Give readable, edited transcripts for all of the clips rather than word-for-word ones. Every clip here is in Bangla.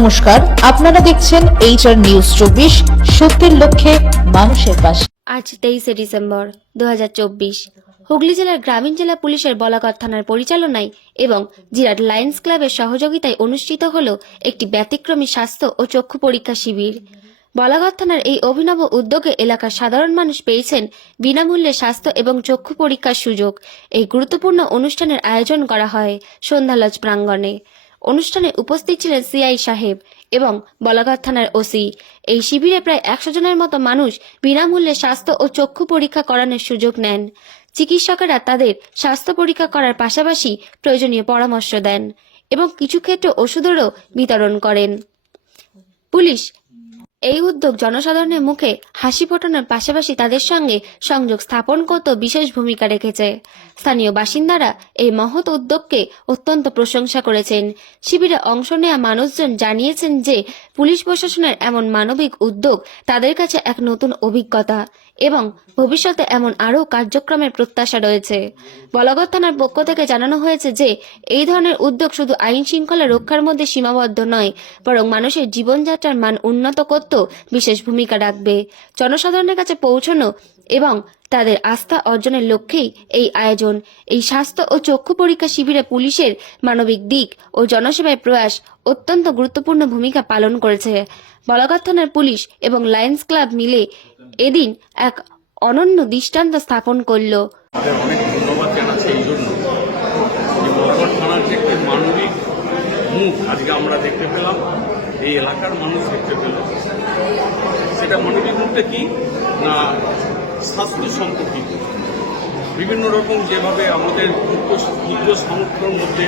নমস্কার, আপনারা দেখছেন HR নিউজ 24, সত্যের লক্ষ্যে মানুষের পাশে। আজ 23 ডিসেম্বর 2024 হুগলি জেলার গ্রামীণ জেলা পুলিশের বলাগড় থানার পরিচালনায় এবং জিরাট লায়ন্স ক্লাবের সহযোগিতায় অনুষ্ঠিত হল একটি ব্যতিক্রমী স্বাস্থ্য ও চক্ষু পরীক্ষা শিবির। বলাগড় থানার এই অভিনব উদ্যোগে এলাকার সাধারণ মানুষ পেয়েছেন বিনামূল্যে স্বাস্থ্য এবং চক্ষু পরীক্ষার সুযোগ। এই গুরুত্বপূর্ণ অনুষ্ঠানের আয়োজন করা হয় সন্ধ্যা লজ প্রাঙ্গণে। অনুষ্ঠানে উপস্থিত ছিলেন সিআই সাহেব এবং বলাগড় থানার ওসি। এই শিবিরে প্রায় 100 জনের মতো মানুষ বিনামূল্যে স্বাস্থ্য ও চক্ষু পরীক্ষা করানোর সুযোগ নেন। চিকিৎসকেরা তাদের স্বাস্থ্য পরীক্ষা করার পাশাপাশি প্রয়োজনীয় পরামর্শ দেন এবং কিছু ক্ষেত্রে ওষুধেরও বিতরণ করেন। পুলিশ এই উদ্যোগ জনসাধারণের মুখে হাসি ফোটানোর পাশাপাশি তাদের সঙ্গে সংযোগ স্থাপন করতে বিশেষ ভূমিকা রেখেছে। স্থানীয় বাসিন্দারা এই মহৎ উদ্যোগকে অত্যন্ত প্রশংসা করেছেন। শিবিরে অংশ নেওয়া মানুষজন জানিয়েছেন যে পুলিশ প্রশাসনের এমন মানবিক উদ্যোগ তাদের কাছে এক নতুন অভিজ্ঞতা এবং ভবিষ্যতে এমন আরও কার্যক্রমের প্রত্যাশা রয়েছে। বলাগড় থানার পক্ষ থেকে জানানো হয়েছে যে এই ধরনের উদ্যোগ শুধু আইন শৃঙ্খলা রক্ষার মধ্যে সীমাবদ্ধ নয়, বরং মানুষের জীবনযাত্রার মান উন্নত করতেও বিশেষ ভূমিকা রাখবে। জনসাধারণের কাছে পৌঁছানো এবং তাদের আস্থা অর্জনের লক্ষ্যেই এই আয়োজন। এই স্বাস্থ্য ও চক্ষু পরীক্ষা শিবিরে পুলিশের মানবিক দিক ও জনসেবায় প্রয়াস অত্যন্ত গুরুত্বপূর্ণ ভূমিকা পালন করেছে। বলাগড় থানার পুলিশ এবং লায়ন্স ক্লাব মিলে এদিন এক অনন্য দৃষ্টান্ত স্থাপন করল। অনেক ধন্যবাদ জানাচ্ছি এই জন্য যে বলাগড় থানার যে একটি মানবিক মুখ আজকে আমরা দেখতে পেলাম, এই এলাকার মানুষ দেখতে পেল। সেটা মানবিক মুখটা কি না, স্বাস্থ্য সম্পর্কিত বিভিন্ন রকম যেভাবে আমাদের ক্ষুদ্র সামর্থ্যের মধ্যে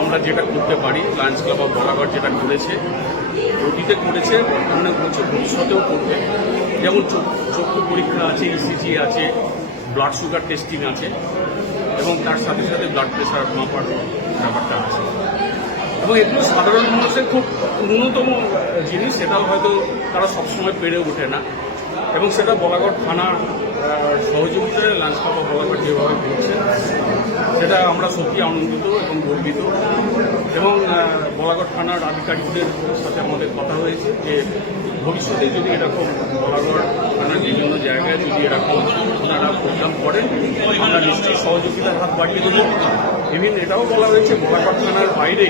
আমরা যেটা করতে পারি, লায়ন্স ক্লাব অফ বলাগড় যেটা করেছে, অতীতে করেছে, বর্তমানে করছে, ভবিষ্যতেও করবে। যেমন চক্ষু পরীক্ষা আছে, ইসিজি আছে, ব্লাড সুগার টেস্টিং আছে এবং তার সাথে সাথে ব্লাড প্রেশার মাপার ব্যাপারটা আছে। এবং এগুলো সাধারণ মানুষের খুব ন্যূনতম জিনিস, সেটাও হয়তো তারা সবসময় পেরে ওঠে না। এবং সেটা বলাগড় থানার সহযোগিতায় লায়ন্স ক্লাব অফ বলাগড় যেভাবে করছে, সেটা আমরা সত্যি আনন্দিত এবং গর্বিত। এবং বলাগড় থানার আধিকারিকদের সাথে আমাদের কথা হয়েছে যে ভবিষ্যতে যদি এরকম বলাগড় থানার বিভিন্ন জায়গায় যদি এরকম ওনারা প্রোগ্রাম করেন, আমরা নিশ্চয়ই সহযোগিতার হাত বাড়িয়ে দেবো। ইভিন এটাও বলা হয়েছে বলাগড় থানার বাইরে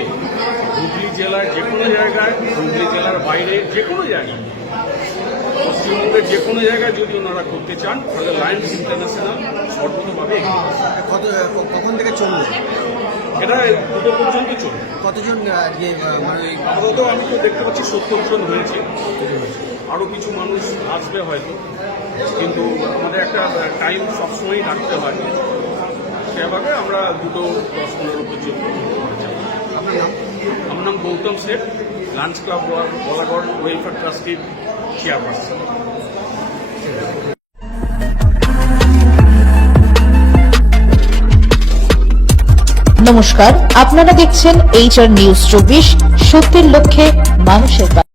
হুগলি জেলার যে কোনো জায়গায়, হুগলি জেলার বাইরে যে কোনো জায়গায়, পশ্চিমবঙ্গের যে কোনো জায়গায় যদি ওনারা করতে চান, তাহলে লায়ন্স ইন্টারন্যাশনাল সর্বতভাবে কখন থেকে চলবে এটা দুটো পর্যন্ত চলবে। কতজন আপাতত আমি তো দেখতে পাচ্ছি 70 জন হয়েছে, আরও কিছু মানুষ আসবে হয়তো, কিন্তু আমাদের একটা টাইম সবসময়ই রাখতে হয়। সেভাবে আমরা 2:10-15 পর্যন্ত। আমার নাম Goutam Sheth, lions club Balagarh welfare ট্রাস্টির চেয়ারপারসন। নমস্কার, আপনারা দেখছেন HR নিউজ 24, সত্যের লক্ষ্যে মানুষের পাশে।